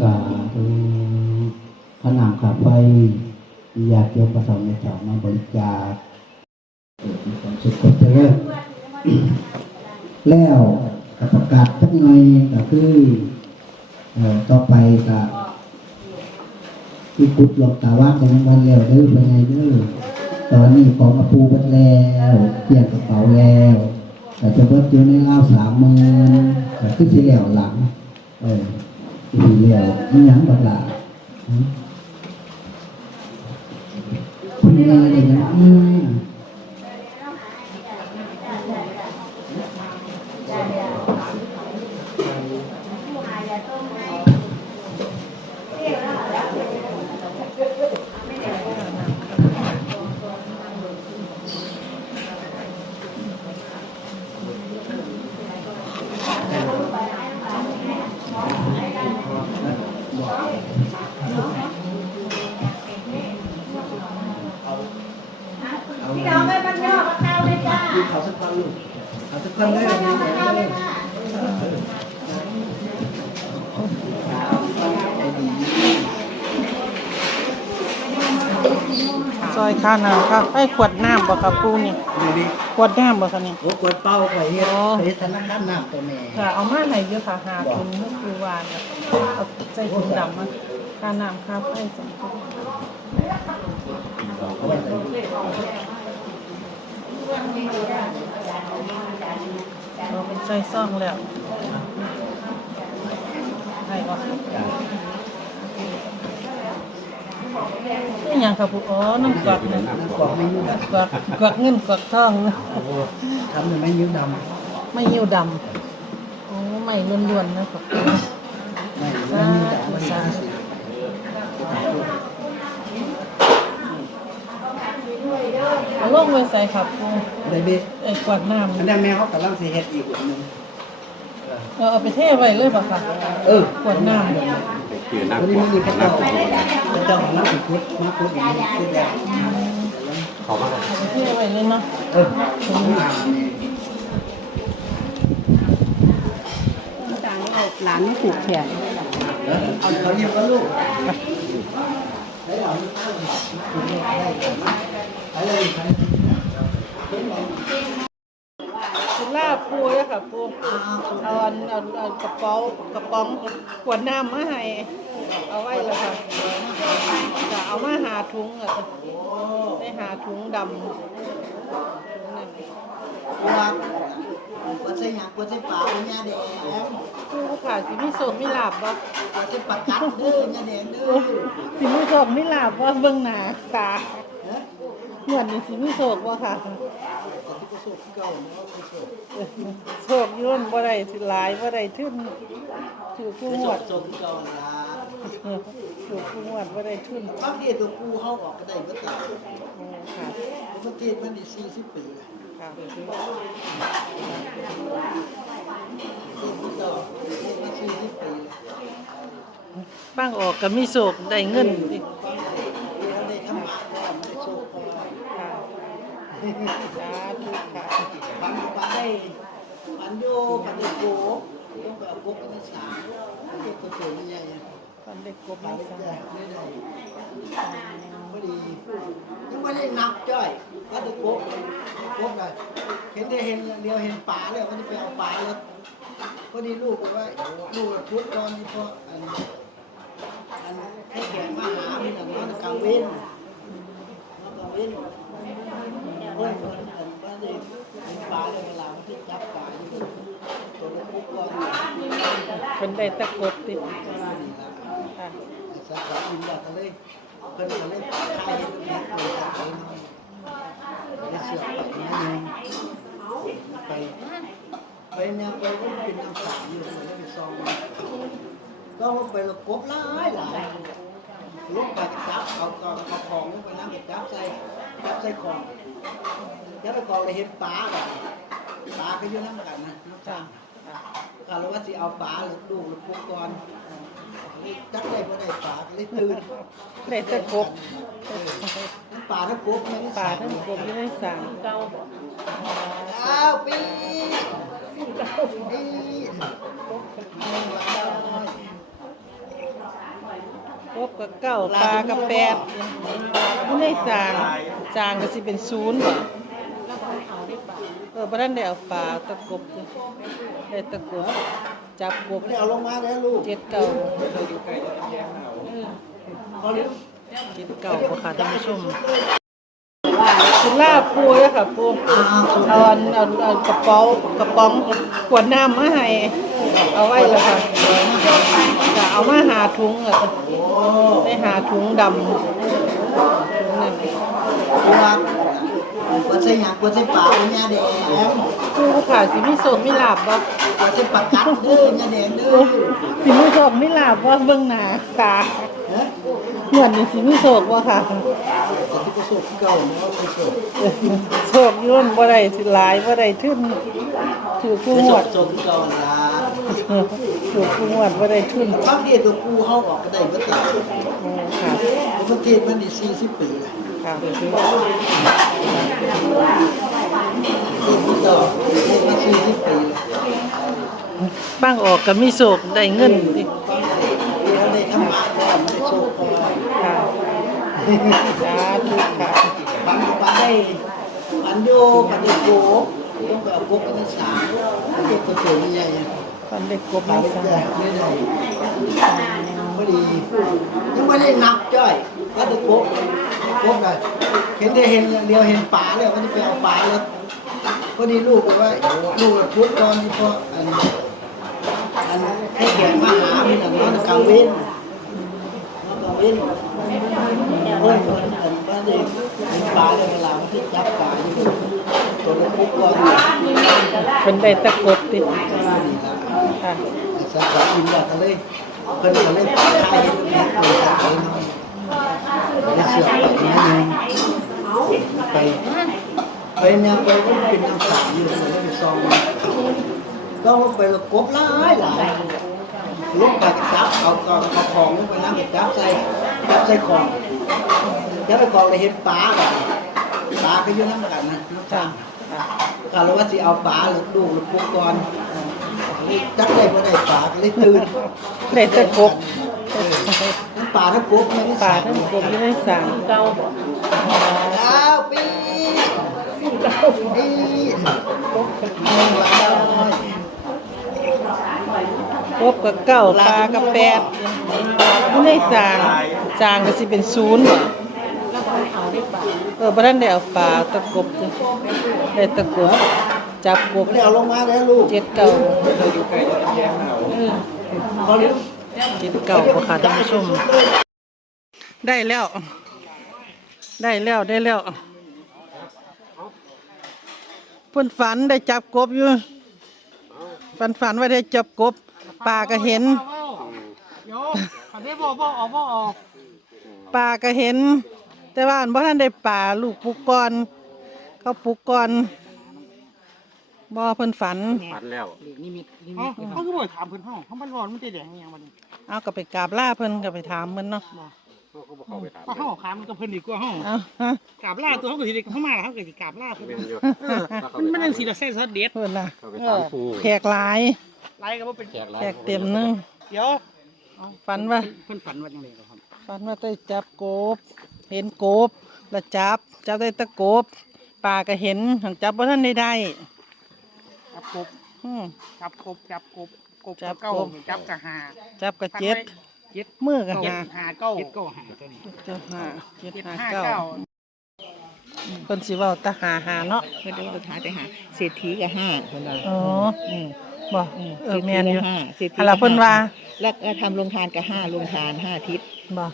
สาธุขนามขาไปอยากเกี่ยวประสงค์ในเจ้ามาบริจาคเกิดมีความสุขความเจริญแล้วก็ประกาศสักหน่อยก็คือต่อไปก็ที่พุทธหลอกตาว่างเป็นวันแล้วเด้อเป็นไงเด้อตอนนี้ของกระปูบัดแล้วเปลี่ยนกระเป๋าแล้วแต่จะเบิดอยู่ในราสามมื่นแต่คือสิแล้วหลัง เออ สิแล้วมันยังบักหลาคุณแม่ได้ยังอี พี่น้องไปบ้านนอกมาเข้าเลยจ้า เขาสักคนลูก เขาสักคนเลยบ้านนอกมาเข้าเลยจ้าซอยข้าวน้ำครับไอ้ขวดน้ำบ่ครับปูนี่ดูดิขวดน้ำบ่คะนี่ โอ้กดเป้าไปเฮ็ดไปเฮ็ดธนาคารน้ำตัวแม่ค่ะเอามาไหนเยอะค่ะหาทุนก็คือวานเนี่ยเอาใส่ถุงดำมาค่าน้ำค่าไฟสองคนเอาไว้ใส่เราเป็น ใส่ซ่องแล้วให้ก่อนนี่ยังครับปูอ๋อน้ำกรอกเนี่ยน้ำกรอกไม่ยิ้วดกรอกกรอกเงินกรอกทองนะำทำยังไม่ยิ้วดไม่ยิ้วดำโอ้ไม่ล้วนๆนะครับำไม่ไม่ยิ้วดำไม่ห้าสิบ เอาลง ไว้ใส่ครับปูได้เบ็ดไอ้กวาดน้ำอันนั้นแม่เขากำลังสิเฮ็ดอีกอันหนึงเราเอาไปเทไว้เลยป่ะค่ะเออขวาดน้ำวันนี้มันมีกระเจ้าพระเจ้าของเราสิพุทธมาพุทธอย่างนี้สิแล้วเอาไปเทไว้เลยเนาะเออถุงน้ำนี่ต่างเอาหลานไม่ถูกแขนเออเอาเขายิ้มก็ลูกคุณลาบปูเลยค่ะปู เอาอันเอาเอากระเป๋ากระป๋องขวดน้ำมาให้เอาไว้แล้วค่ะจะเอามาหาถุงอะได้หาถุงดำนั่นว่าว่าใส่หยังว่าใส่ปลาว่าญาแดงปูค่ะสิมีโศกมีลาบบ่ว่าใส่ปลากัดเด้อญาแดงเด้อสิมีโศกมีลาบว่าเบิ่งหน้าตาเหมือนนี่สิมีโศกบ่ค่ะ โศกอยุ่นบ่ได้สิหลายบ่ได้ทึ่นถือผู้หวดจบเก่าละถือผู้หวดบ่ได้ทึ่นบางทีตัวกูเขาออกก็ได้ก็ตายอืมค่ะบางทีมันได้สี่สิบปีแล้วค่ะที่กูต่อที่มาสี่สิบปีบ้างออกก็มีโศกได้เงินอีกแล้ ปันโยปันโยโกต้องไปเอาโกกันมาสามเก็บตัวตัวใหญ่ตอนเด็กกบปัมาสาใหญ่ไม่ได้พอดียังไม่ได้นับจ้อยว่าจะโกกโกกเลยเห็นได้เห็นเดียวเห็นป่าเลยว่าจะไปเอาป่าแล้วพอดีลูกบอกว่าลูกทุกตอนนี้พออันอันให้แขกมาหาพี่น้องนอนกลางเว้นกลางเว้นโอ้ยคนอันว่าได้เห็นป่าเลยเพื่อน เป็นได้ตะกบติดค่ะสาขาอินบอกกันเลยเพิ่นก็เลยขายเห็ดเห็ดเลยขายได้เสือกไปนิดนึงไปไปเนี่ยไปก็เป็นน้ำสามอยู่เลยไปซองก็ไปก็กบหลายหลายลูกไปจับเอาเอาเอาของลงไปน้ำจับใส่จับใส่ของ จับไปของเลยเห็นปลาแบบปลาก็อยู่น้ำกันนะน้ำสามก็เราว่าสิเอาปลาหรือดูหรือพวกก่อนจับได้บ่ได้ปลาก็เลยตื่นได้แตะกบน้ำปลาทั้งกบไม่ได้ป่าสามทั้งกบที่ได้สามเก้าอ้าวปีปีกบกับเก้าปลากับแปดผู้ในสางสางก็สิเป็นศูนย์บ่ เออบ่ทันได้เอาปลาตะกบเลยได้ตะกบจับกบไม่ได้เอาลงมาแล้วลูกเจ็ดเก้าเขาเลี้ยงเจ็ดเก้าบ่ค่ะท่านผู้ชมสุลาปูอะค่ะปูเอาอันเอาเอากระเป๋ากระป๋องขวดน้ำมาให้เอาไว้แล้วค่ะจะเอามาหาถุงอะได้หาถุงดำถุงนั่น ปูว่าปลาใส่หยางปลาใส่ปลาเป็นยาแดงปูค่ะสิมีโศกมีลาบบ่ปลาใส่ปลากัดเด้อยาแดงเด้อสิมีโศกมีลาบบ่เบิ่งหน้าตาฮะเหมือนนี่สิมีโศกบ่ค่ะแต่ที่ประสบเก่าเนาะประสบโศกอยุ่นบ่ได้สิหลายบ่ได้ทึนถือผู้ประหสวบดสมเก่าละถือผู้หวดบ่ได้ทึนความดีตัวปูเฮาออกก็ได้บ่ติดอืมค่ะประเทศมันนี่40ปีแล้ว ค่ะบ้างออกก็มีโศกได้เงินดิได้ทำงานก่อนได้โชคก่อค่ะสาธุค่ะปันปันได้ปันโยปันได้โกต้องไปเอาโกกันสามเด็กตัวโตไม่ใหญ่ยังตอนเด็กกบขาไม่ยทราได้ไม่ได้พอดียังไม่ได้นับจ้อย ก็ได้โกโกได้เห็นได้เห็นอย่างเดียวเห็นป่าแล้วก็จะไปเอาป่าแล้วพอดีลูกบอกว่าลูกพุทธตอนนี้พออันอันให้แขกมาหามีหนังน้องกาเว้นน้องกาเว้นเฮ้ยมันมันก็ได้เห็นปลาเลยเวลามันที่จับปลาอยู่ตัวเล็กๆก็อยู่เพิ่นได้ตะกบติดค่ะสักพักอินว่าก็เลยเพิ่นก็เลยถ่ายเห็นเลยถ่าย น้อยได้เสือกไปนิดนึงไปไปเนี่ยไปก็เป็นน้ำสามอยู่เลยไปซองต้องไปแล้วกบหลายหลายลูกไปจับเอาเอาเอาของลงไปน้ำจับใส่จับใส่ของจับไปของเลยเห็นปลาก่อนปลาก็อยู่น้ำกันนะน้ำค่ะสามค่ะกะว่าสิเอาปลาหรือดูหรือปุกก่อนจักได้บ่ได้ปลาก็เลยตื่นได้ตะกบ ปลาทั้งกบไม่ได้ปลาทั้งกบอยู่ในสางเก่าดาวปีดาวปีไม่ไหวแล้วกบกับเก้าปลากับแปดผู้ในสางสางก็สิเป็นศูนย์บ่เออบ่ทันได้เอาปลาตะกบเลยได้ตะกบจับกบไม่ได้เอาลงมาแล้วลูกเจ็ดเก้าเขาเลี้ยง เจ็ดเก้าบ่ค่ะท่านผู้ชม ได้แล้ว ได้แล้วได้แล้วเพิ่นฝันได้จับกบอยู่ ฝันฝันว่าได้จับกบปลาก็เห็นโยขันได้บอกบอกออกบอกออกปลาก็เห็น แต่ว่าอันบ่ทันได้ปลาลูกปุกก่อนเขาปุกก่อน บ่เพิ่นฝัน ฝันแล้วนิมิตนิมิตเขาคือบอกถามเพิ่นห้องเขามันร้อนมันจะแดงอหย่างมันเอาก็ไปกราบลาเพิ่นก็ไปถามเพิ่นเนาะว่าห้องขามมันก็เพิ่นดีกว่าห้องเอาฮะกราบล่าตัวเขาก็สิได้เข้ามาเขาก็สิกราบล่าเพิ่นเออมันมันนั่นสิละเส้นสดเด็ดเพิ่นน่ะเออแขกหลายไล่ก็บ่เป็นแขกแขกเต็มหนึงเดี๋ยวฝันว่าเพิ่นฝันว่าจังไดครับ ฝันว่าได้จับกบ เห็นกบแล้วจับจับได้แตะกบปลาก็เห็นหังจับบ่ทันได้ได้ จับกบอืม จับกบจับกบกบจับเก้ากบ จับกะหาจับก็เจ็ดเจ็ดมือก็เจ็ดหาหาเก้าเจ็ดเก้าหาตัวนี้เจ็ดห้าเจ็ดเจ็ดห้าห้าเก้าเก้าเพิ่นสิเว้าแตะหาหาเนาะเพิ่นเอาหาแต่หาเศรษฐีกับห้าเพิ่นว่าอ๋ออืมบ่เออแม่นอยู่ห้าเศรษฐีอันละเพิ่นว่าแล้วก็ทำโรงทานกับห้าโรงทานห้าทิศ บ่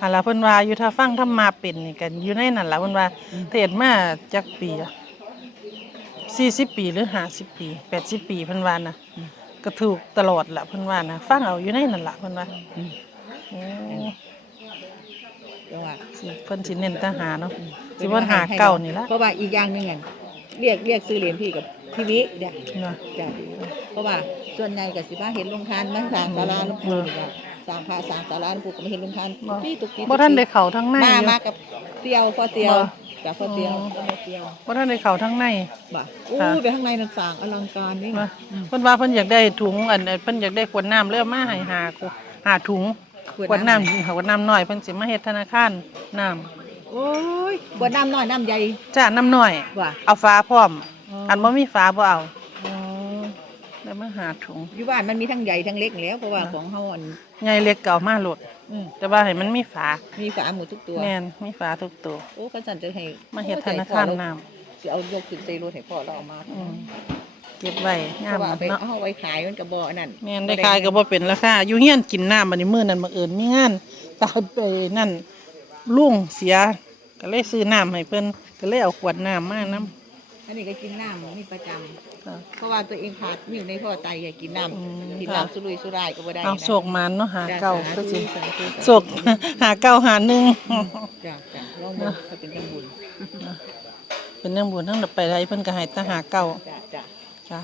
อันละเพิ่นว่าอยู่ถ้าฟังธรรมาเป็นนี่กันอยู่ในนั่นล่ะเพิ่นว่าเทศมาจักปีอะ 40ปีหรือ50ปี80ปีเพิ่นว่านะก็ถูกตลอดล่ะเพิ่นว่านะฟังเอาอยู่ในนั่นล่ะเพิ่นว่าโอ้จังว่าสิเพิ่นสิเน้นทหารเนาะสิว่าหาเก่านี่ละเพราะว่าอีกอย่างหนึงอะเรียกเรียกซื้อเหรียญพี่กับพี่วิเด้อเนาะ จ้ะเพราะว่าส่วนใหญ่ก็สิมาเห็นโรงทานมาสร้างศาลาหลวงปู่นี่ก็สร้างพระสร้างศาลาหลวงปู่ก็มาเห็นโรงทานพี่ตุกกี้บ่ทันได้เข้าทั้งในมาอยู่ มากับเตียวพ่อเตียวบ่ กับพ่อเตียวอ๋อพ่อเตียวบ่ทันได้เข้าทั้งใน บ่อู้ค่ะไปข้างในนั่นสร้างอลังการนี่ว่าเพิ่นว่าเพิ่นอยากได้ถุงอันเพิ่นอยากได้ขวดน้ำเริ่มมาให้หากูหาถุงขวดน้ำขวดน้ำน้อยเพิ่นสิมาเฮ็ดธนาคารน้โอ้ยขวดน้ำน้อยน้ำใหญ่ำจ้าน้ำน้อย ว่ะเอาฟ้าพร้อมอ๋ออัอันบ่มีฟ้าบ่เอาอ๋อแล้วมาหาถุงอยู่บ้านมันมีทั้งใหญ่ทั้งเล็กแล้วเพราะว่าของเฮาอันใหญ่เล็กก็เอามาโลด อืมแต่ว่าให้มันมีฝามีฝาหมดทุกตัวแม่นมีฝาทุกตัว โอ้ก็สั่นจะให้มาเฮ็ดธนาคารน้ำสิเอายกขึ้นใส่รถให้พ่อเราเอามาอืมเก็บไว้เพงามราะว่าเอาไปเนาะเอาไว้ขายมันก็บ่อันนั้นแม่นได้ขายก็บ่เป็นราคาอยู่เฮียนกินน้ำบัดนี้มื้อนั้นบังเอิญมีงานตายไปนั่นลุงเสีย ก็เลยซื้อน้ำให้เพิ่นก็เลยเอาขวดน้ำมานํ อันนี้ก็กินน้ำนี่ประจำค่ะเพราะว่าตัวเองขาดอยู่ในท่อไตอยากกินน้อืมำกินค่ะ น้ำสุรุ่ยสุร่ายก็บ่ได้เอานะโศกมันเนาะหาเก่าก็สิสาธุโศกหาเก่าหาหนึ่ง จ้ะจ้ะลองดูถ้าเป็นจังบุญเป็นเรื่องบุญทั้งไปได้เพิ่นก็ให้แตหาเก่าจ้ะจ้ะ จ้ะ